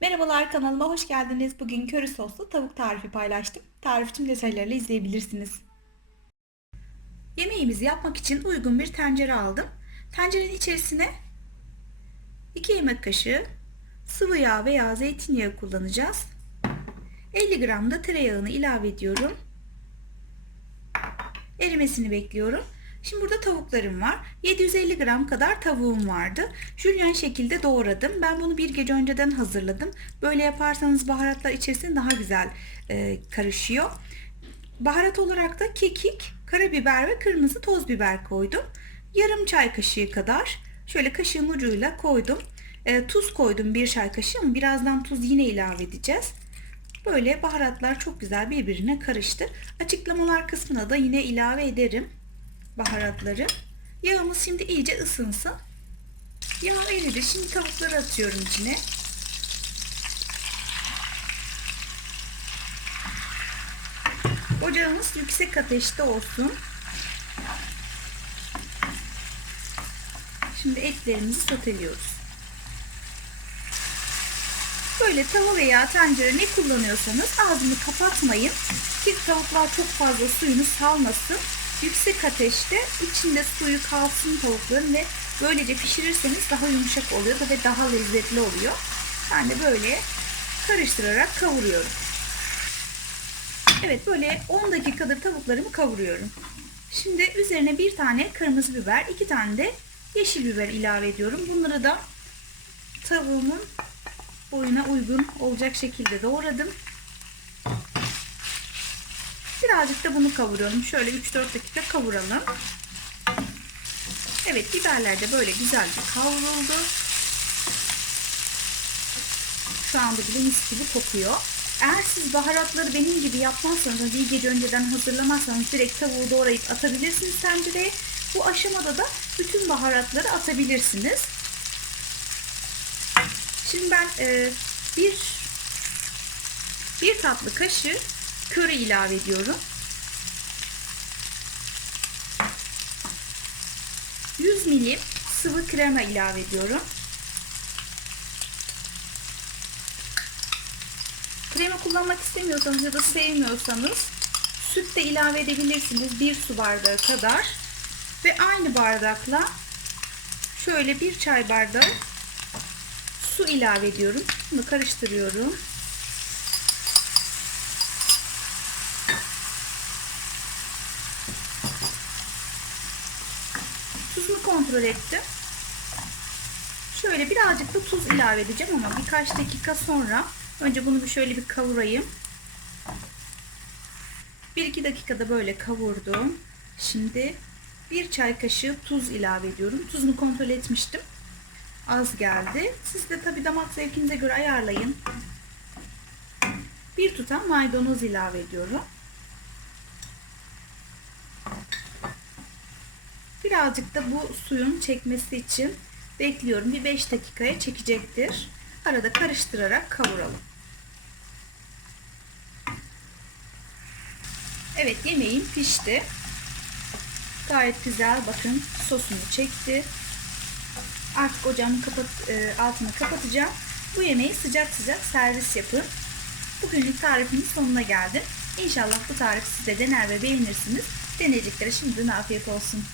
Merhabalar kanalıma hoş geldiniz. Bugün köri soslu tavuk tarifi paylaştım. Tarifi tüm detaylarıyla izleyebilirsiniz. Yemeğimizi yapmak için uygun bir tencere aldım. Tencerenin içerisine 2 yemek kaşığı sıvı yağ veya zeytinyağı kullanacağız. 50 gram da tereyağını ilave ediyorum. Erimesini bekliyorum. Şimdi burada tavuklarım var. 750 gram kadar tavuğum vardı. Jülyen şekilde doğradım. Ben bunu bir gece önceden hazırladım. Böyle yaparsanız baharatlar içerisinde daha güzel e, karışıyor. Baharat olarak da kekik, karabiber ve kırmızı toz biber koydum. Yarım çay kaşığı kadar şöyle kaşığın ucuyla koydum. E, tuz koydum bir çay kaşığı ama birazdan tuz yine ilave edeceğiz. Böyle baharatlar çok güzel birbirine karıştı. Açıklamalar kısmına da yine ilave ederim baharatları. Yağımız şimdi iyice ısınsın. Yağ eridi. Şimdi tavukları atıyorum içine. Ocağımız yüksek ateşte olsun. Şimdi etlerimizi soteliyoruz. Böyle tava veya tencere ne kullanıyorsanız ağzını kapatmayın ki tavuklar çok fazla suyunu salmasın. Yüksek ateşte içinde suyu kalsın tavukların ve böylece pişirirseniz daha yumuşak oluyor ve daha lezzetli oluyor. Ben de böyle karıştırarak kavuruyorum. Evet böyle 10 dakikadır tavuklarımı kavuruyorum. Şimdi üzerine bir tane kırmızı biber, iki tane de yeşil biber ilave ediyorum. Bunları da tavuğumun boyuna uygun olacak şekilde doğradım. Birazcık da bunu kavuruyorum. Şöyle 3-4 dakika kavuralım. Evet biberler de böyle güzel bir kavruldu. Şu anda bile mis gibi kokuyor. Eğer siz baharatları benim gibi yapmazsanız, bir gece önceden hazırlamazsanız direkt tavuğu doğrayıp atabilirsiniz tencereye. Bu aşamada da bütün baharatları atabilirsiniz. Şimdi ben e, bir bir tatlı kaşığı köri ilave ediyorum. 100 milim sıvı krema ilave ediyorum. Krema kullanmak istemiyorsanız ya da sevmiyorsanız süt de ilave edebilirsiniz. Bir su bardağı kadar. Ve aynı bardakla şöyle bir çay bardağı su ilave ediyorum. Bunu karıştırıyorum. Tuzunu kontrol ettim. Şöyle birazcık da tuz ilave edeceğim ama birkaç dakika sonra önce bunu bir şöyle bir kavurayım. 1-2 dakikada böyle kavurdum. Şimdi bir çay kaşığı tuz ilave ediyorum. Tuzunu kontrol etmiştim. Az geldi. Siz de tabi damak zevkinize göre ayarlayın. Bir tutam maydanoz ilave ediyorum. Birazcık da bu suyun çekmesi için bekliyorum. Bir 5 dakikaya çekecektir. Arada karıştırarak kavuralım. Evet yemeğim pişti. Gayet güzel bakın sosunu çekti. Artık ocağımın kapat, e, altını kapatacağım. Bu yemeği sıcak sıcak servis yapın. Bugünlük tarifimin sonuna geldim. İnşallah bu tarif siz de dener ve beğenirsiniz. Deneyeceklere şimdiden afiyet olsun.